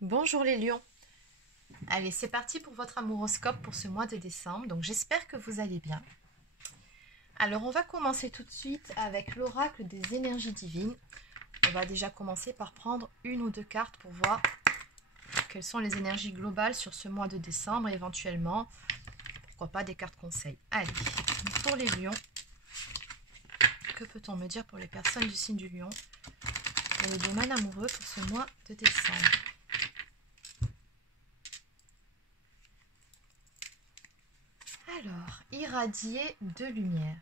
Bonjour les lions. Allez, c'est parti pour votre amouroscope pour ce mois de décembre. Donc j'espère que vous allez bien. Alors on va commencer tout de suite avec l'oracle des énergies divines. On va déjà commencer par prendre une ou deux cartes pour voir quelles sont les énergies globales sur ce mois de décembre et éventuellement, pourquoi pas, des cartes conseils. Allez, pour les lions, que peut-on me dire pour les personnes du signe du lion dans le domaine amoureux pour ce mois de décembre? Alors, irradier de lumière.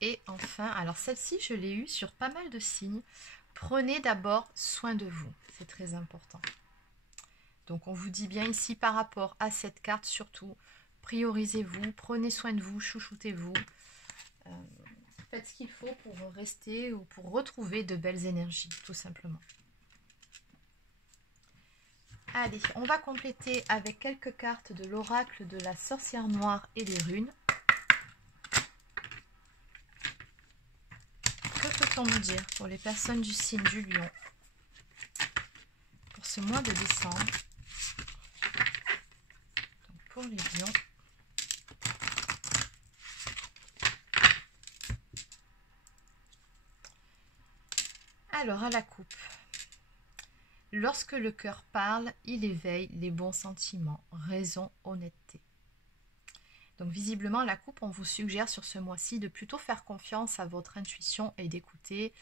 Et enfin, alors celle-ci, je l'ai eue sur pas mal de signes. Prenez d'abord soin de vous, c'est très important. Donc on vous dit bien ici par rapport à cette carte, surtout, priorisez-vous, prenez soin de vous, chouchoutez-vous. Faites ce qu'il faut pour rester ou pour retrouver de belles énergies, tout simplement. Allez, on va compléter avec quelques cartes de l'oracle de la sorcière noire et les runes. Que peut-on nous dire pour les personnes du signe du lion pour ce mois de décembre? Donc pour les lions, alors à la coupe, lorsque le cœur parle, il éveille les bons sentiments, raison, honnêteté. Donc visiblement, la coupe, on vous suggère sur ce mois-ci de plutôt faire confiance à votre intuition et d'écouter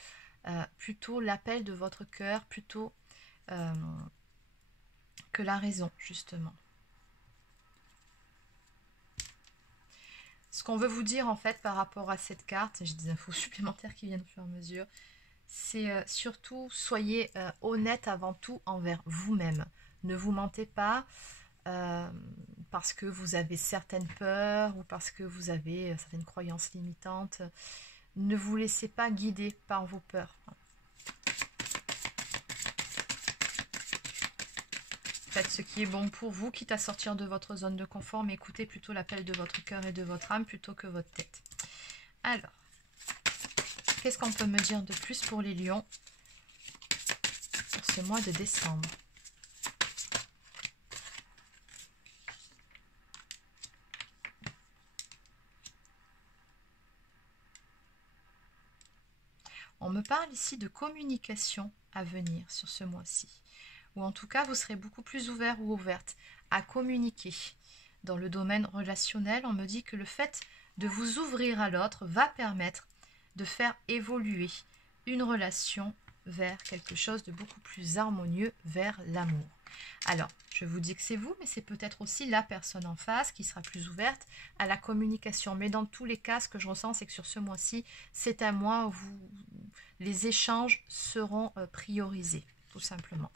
plutôt l'appel de votre cœur, plutôt que la raison, justement. Ce qu'on veut vous dire en fait par rapport à cette carte, j'ai des infos supplémentaires qui viennent au fur et à mesure, c'est surtout soyez honnête avant tout envers vous-même. Ne vous mentez pas parce que vous avez certaines peurs ou parce que vous avez certaines croyances limitantes. Ne vous laissez pas guider par vos peurs. Faites ce qui est bon pour vous, quitte à sortir de votre zone de confort, mais écoutez plutôt l'appel de votre cœur et de votre âme plutôt que votre tête. Alors, qu'est-ce qu'on peut me dire de plus pour les lions pour ce mois de décembre? On me parle ici de communication à venir sur ce mois-ci. Ou en tout cas, vous serez beaucoup plus ouvert ou ouverte à communiquer. Dans le domaine relationnel, on me dit que le fait de vous ouvrir à l'autre va permettre de faire évoluer une relation vers quelque chose de beaucoup plus harmonieux, vers l'amour. Alors, je vous dis que c'est vous, mais c'est peut-être aussi la personne en face qui sera plus ouverte à la communication. Mais dans tous les cas, ce que je ressens, c'est que sur ce mois-ci, c'est un mois où les échanges seront priorisés, tout simplement.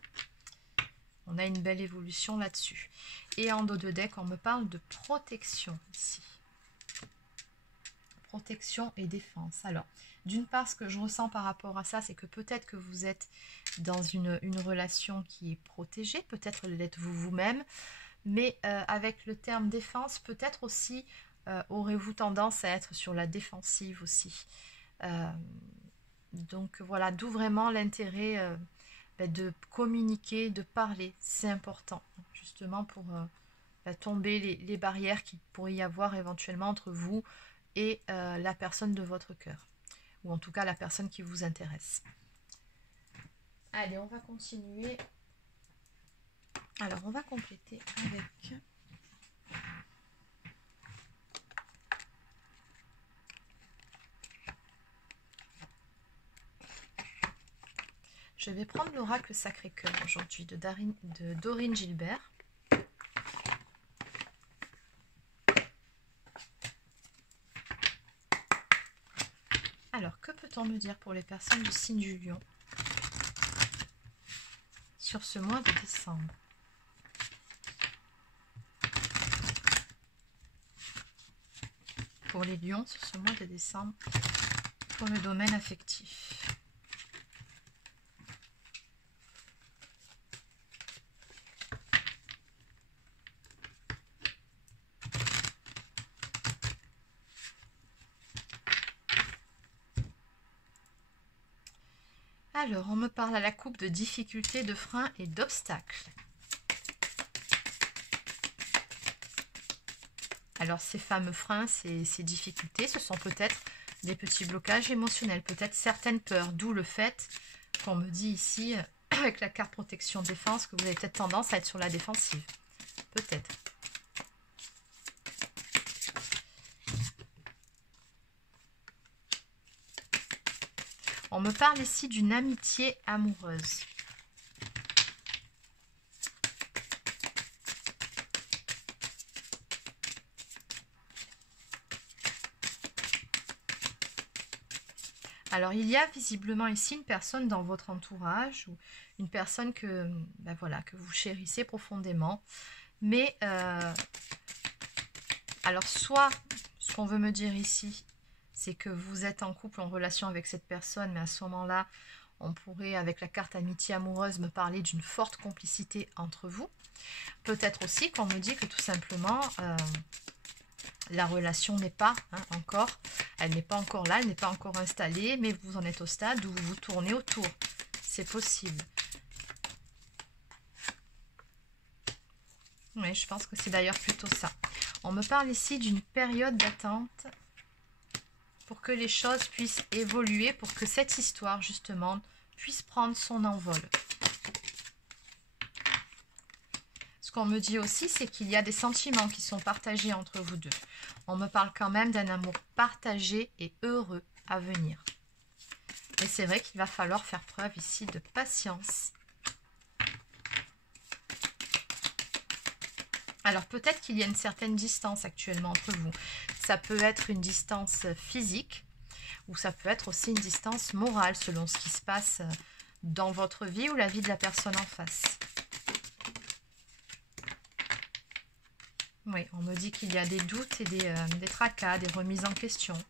On a une belle évolution là-dessus. Et en dos de deck, on me parle de protection ici. Protection et défense. Alors, d'une part, ce que je ressens par rapport à ça, c'est que peut-être que vous êtes dans une relation qui est protégée, peut-être l'êtes-vous vous-même, mais avec le terme défense, peut-être aussi aurez-vous tendance à être sur la défensive aussi. Donc voilà, d'où vraiment l'intérêt de communiquer, de parler, c'est important, justement pour tomber les barrières qu'il pourrait y avoir éventuellement entre vous et la personne de votre cœur, ou en tout cas la personne qui vous intéresse. Allez, on va continuer. Alors, on va compléter avec... Je vais prendre l'oracle Sacré-Cœur aujourd'hui de Dorine Gilbert. Alors, que peut-on me dire pour les personnes du signe du lion sur ce mois de décembre? Pour les lions sur ce mois de décembre, pour le domaine affectif. Alors, on me parle à la coupe de difficultés, de freins et d'obstacles. Alors, ces fameux freins, ces difficultés, ce sont peut-être des petits blocages émotionnels, peut-être certaines peurs, d'où le fait qu'on me dit ici, avec la carte protection défense, que vous avez peut-être tendance à être sur la défensive. Peut-être. On me parle ici d'une amitié amoureuse. Alors, il y a visiblement ici une personne dans votre entourage, ou une personne que, ben voilà, que vous chérissez profondément. Mais, alors, soit, ce qu'on veut me dire ici, c'est que vous êtes en couple, en relation avec cette personne, mais à ce moment-là, on pourrait, avec la carte amitié amoureuse, me parler d'une forte complicité entre vous. Peut-être aussi qu'on me dit que tout simplement, la relation n'est pas encore, elle n'est pas encore là, elle n'est pas encore installée, mais vous en êtes au stade où vous vous tournez autour. C'est possible. Oui, je pense que c'est d'ailleurs plutôt ça. On me parle ici d'une période d'attente pour que les choses puissent évoluer, pour que cette histoire, justement, puisse prendre son envol. Ce qu'on me dit aussi, c'est qu'il y a des sentiments qui sont partagés entre vous deux. On me parle quand même d'un amour partagé et heureux à venir. Et c'est vrai qu'il va falloir faire preuve ici de patience. Alors peut-être qu'il y a une certaine distance actuellement entre vous. Ça peut être une distance physique ou ça peut être aussi une distance morale selon ce qui se passe dans votre vie ou la vie de la personne en face. Oui, on me dit qu'il y a des doutes et des tracas, des remises en question.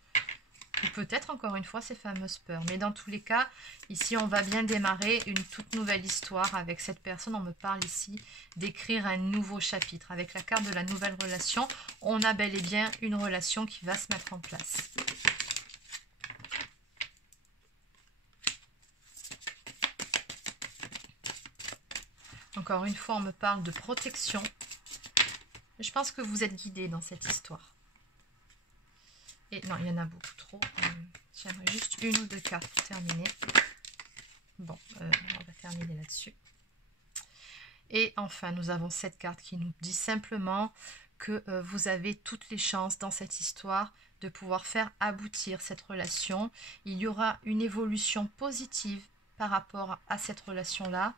Ou peut-être encore une fois ces fameuses peurs. Mais dans tous les cas, ici on va bien démarrer une toute nouvelle histoire avec cette personne. On me parle ici d'écrire un nouveau chapitre. Avec la carte de la nouvelle relation, on a bel et bien une relation qui va se mettre en place. Encore une fois, on me parle de protection. Je pense que vous êtes guidé dans cette histoire. Et non, il y en a beaucoup trop. J'aimerais juste une ou deux cartes pour terminer. Bon, on va terminer là-dessus. Et enfin, nous avons cette carte qui nous dit simplement que vous avez toutes les chances dans cette histoire de pouvoir faire aboutir cette relation. Il y aura une évolution positive par rapport à cette relation-là.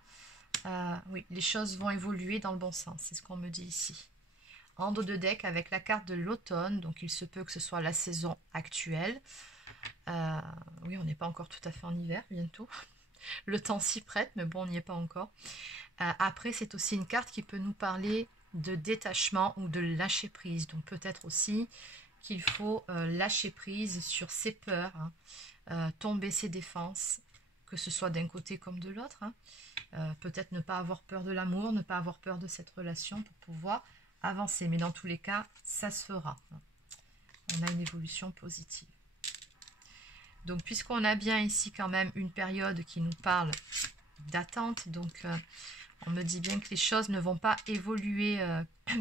Oui, les choses vont évoluer dans le bon sens, c'est ce qu'on me dit ici. En dos de deck avec la carte de l'automne, donc il se peut que ce soit la saison actuelle. Oui, on n'est pas encore tout à fait en hiver, bientôt. Le temps s'y prête, mais bon, on n'y est pas encore. Après, c'est aussi une carte qui peut nous parler de détachement ou de lâcher prise. Donc peut-être aussi qu'il faut lâcher prise sur ses peurs, tomber ses défenses, que ce soit d'un côté comme de l'autre. Peut-être ne pas avoir peur de l'amour, ne pas avoir peur de cette relation pour pouvoir avancer. Mais dans tous les cas, ça se fera. On a une évolution positive. Donc, puisqu'on a bien ici quand même une période qui nous parle d'attente, donc on me dit bien que les choses ne vont pas évoluer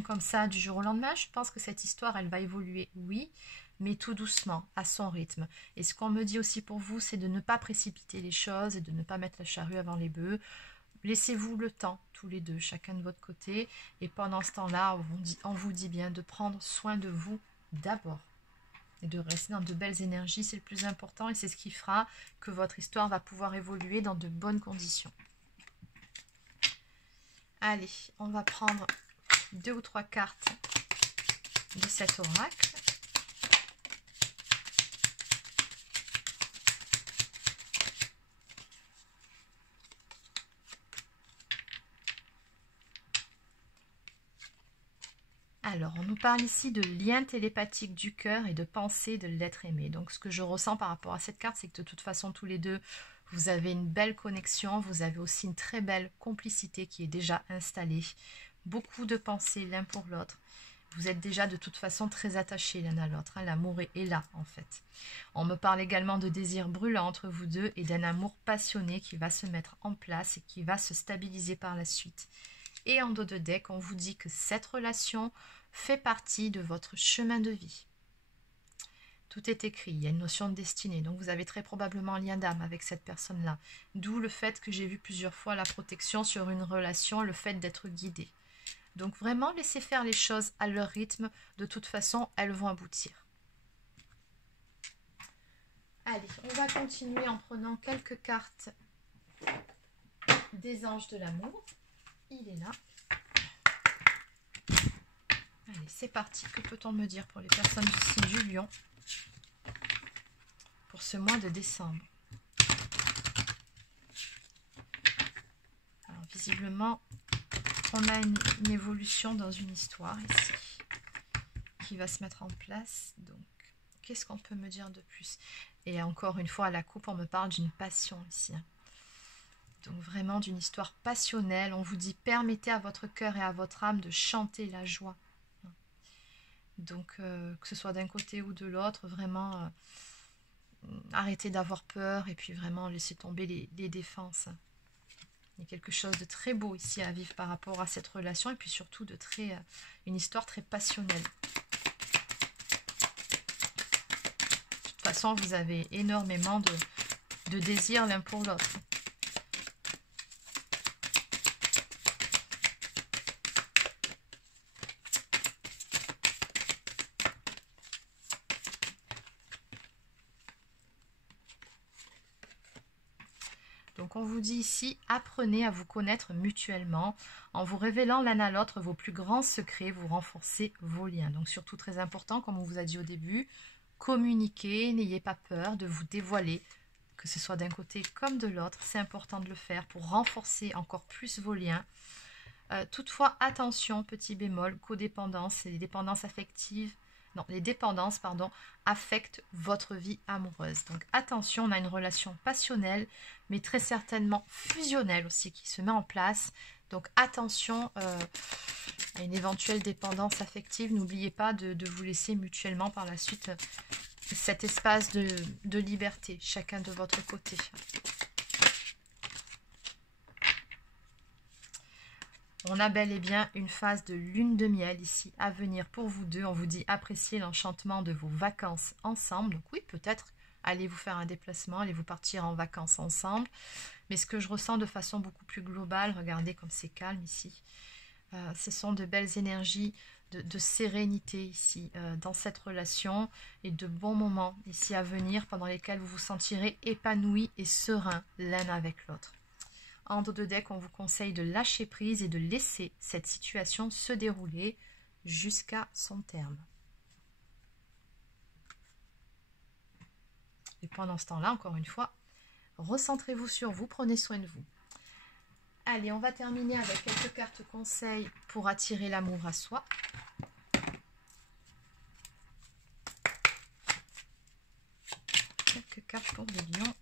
comme ça du jour au lendemain. Je pense que cette histoire, elle va évoluer, oui, mais tout doucement, à son rythme. Et ce qu'on me dit aussi pour vous, c'est de ne pas précipiter les choses et de ne pas mettre la charrue avant les bœufs. Laissez-vous le temps, tous les deux, chacun de votre côté. Et pendant ce temps-là, on vous dit bien de prendre soin de vous d'abord. Et de rester dans de belles énergies, c'est le plus important. Et c'est ce qui fera que votre histoire va pouvoir évoluer dans de bonnes conditions. Allez, on va prendre 2 ou 3 cartes de cet oracle. Alors, on nous parle ici de lien télépathique du cœur et de pensée de l'être aimé. Donc, ce que je ressens par rapport à cette carte, c'est que de toute façon, tous les deux, vous avez une belle connexion. Vous avez aussi une très belle complicité qui est déjà installée. Beaucoup de pensées l'un pour l'autre. Vous êtes déjà de toute façon très attachés l'un à l'autre. Hein. L'amour est là, en fait. On me parle également de désirs brûlants entre vous deux et d'un amour passionné qui va se mettre en place et qui va se stabiliser par la suite. Et en dos de deck, on vous dit que cette relation fait partie de votre chemin de vie. Tout est écrit, il y a une notion de destinée, donc vous avez très probablement un lien d'âme avec cette personne-là. D'où le fait que j'ai vu plusieurs fois la protection sur une relation, le fait d'être guidé. Donc vraiment, laissez faire les choses à leur rythme, de toute façon, elles vont aboutir. Allez, on va continuer en prenant quelques cartes des anges de l'amour. Il est là. Allez, c'est parti. Que peut-on me dire pour les personnes du signe du Lion pour ce mois de décembre? Alors, visiblement, on a une évolution dans une histoire ici qui va se mettre en place. Donc, qu'est-ce qu'on peut me dire de plus? Et encore une fois, à la coupe, on me parle d'une passion ici. Donc vraiment d'une histoire passionnelle. On vous dit, permettez à votre cœur et à votre âme de chanter la joie. Donc, que ce soit d'un côté ou de l'autre, vraiment, arrêtez d'avoir peur et puis vraiment laissez tomber les défenses. Il y a quelque chose de très beau ici à vivre par rapport à cette relation et puis surtout de une histoire très passionnelle. De toute façon, vous avez énormément de désirs l'un pour l'autre. Donc on vous dit ici, apprenez à vous connaître mutuellement. En vous révélant l'un à l'autre vos plus grands secrets, vous renforcez vos liens. Donc surtout très important, comme on vous a dit au début, communiquez, n'ayez pas peur de vous dévoiler, que ce soit d'un côté comme de l'autre. C'est important de le faire pour renforcer encore plus vos liens. Toutefois, attention, petit bémol, codépendance et les dépendances affectives. Non, les dépendances, pardon, affectent votre vie amoureuse. Donc attention, on a une relation passionnelle, mais très certainement fusionnelle aussi qui se met en place. Donc attention à une éventuelle dépendance affective. N'oubliez pas de vous laisser mutuellement par la suite cet espace de liberté, chacun de votre côté. On a bel et bien une phase de lune de miel ici à venir pour vous deux. On vous dit apprécier l'enchantement de vos vacances ensemble. Donc oui, peut-être allez vous faire un déplacement, allez vous partir en vacances ensemble. Mais ce que je ressens de façon beaucoup plus globale, regardez comme c'est calme ici. Ce sont de belles énergies de sérénité ici dans cette relation et de bons moments ici à venir pendant lesquels vous vous sentirez épanouis et sereins l'un avec l'autre. En dos de deck, on vous conseille de lâcher prise et de laisser cette situation se dérouler jusqu'à son terme. Et pendant ce temps-là, encore une fois, recentrez-vous sur vous, prenez soin de vous. Allez, on va terminer avec quelques cartes conseils pour attirer l'amour à soi. Quelques cartes pour les lions.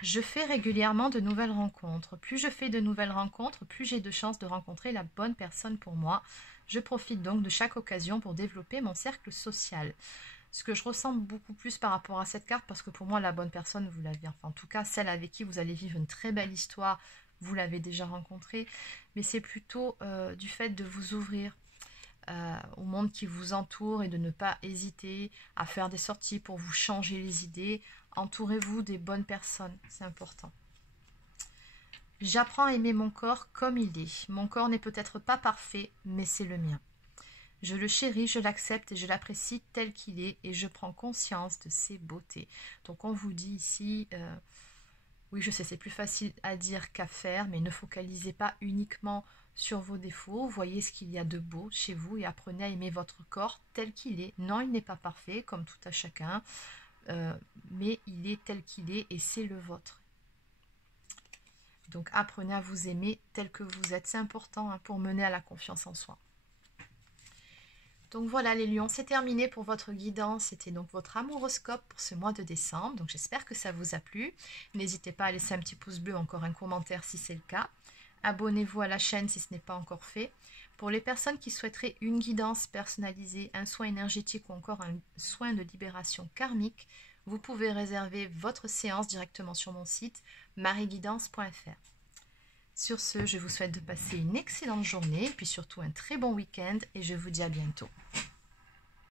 Je fais régulièrement de nouvelles rencontres. Plus je fais de nouvelles rencontres, plus j'ai de chances de rencontrer la bonne personne pour moi. Je profite donc de chaque occasion pour développer mon cercle social. Ce que je ressens beaucoup plus par rapport à cette carte, parce que pour moi, la bonne personne, vous l'avez, enfin en tout cas, celle avec qui vous allez vivre une très belle histoire, vous l'avez déjà rencontrée, mais c'est plutôt du fait de vous ouvrir au monde qui vous entoure et de ne pas hésiter à faire des sorties pour vous changer les idées. Entourez-vous des bonnes personnes, c'est important. J'apprends à aimer mon corps comme il est. Mon corps n'est peut-être pas parfait, mais c'est le mien. Je le chéris, je l'accepte et je l'apprécie tel qu'il est et je prends conscience de ses beautés. Donc on vous dit ici, oui je sais c'est plus facile à dire qu'à faire, mais ne focalisez pas uniquement sur vos défauts. Voyez ce qu'il y a de beau chez vous et apprenez à aimer votre corps tel qu'il est. Non, il n'est pas parfait comme tout à chacun, mais il est tel qu'il est et c'est le vôtre. Donc apprenez à vous aimer tel que vous êtes. C'est important hein, pour mener à la confiance en soi. Donc voilà les lions, c'est terminé pour votre guidance. C'était donc votre amouroscope pour ce mois de décembre. Donc j'espère que ça vous a plu. N'hésitez pas à laisser un petit pouce bleu, encore un commentaire si c'est le cas. Abonnez-vous à la chaîne si ce n'est pas encore fait. Pour les personnes qui souhaiteraient une guidance personnalisée, un soin énergétique ou encore un soin de libération karmique, vous pouvez réserver votre séance directement sur mon site marieguidance.fr. Sur ce, je vous souhaite de passer une excellente journée et puis surtout un très bon week-end et je vous dis à bientôt.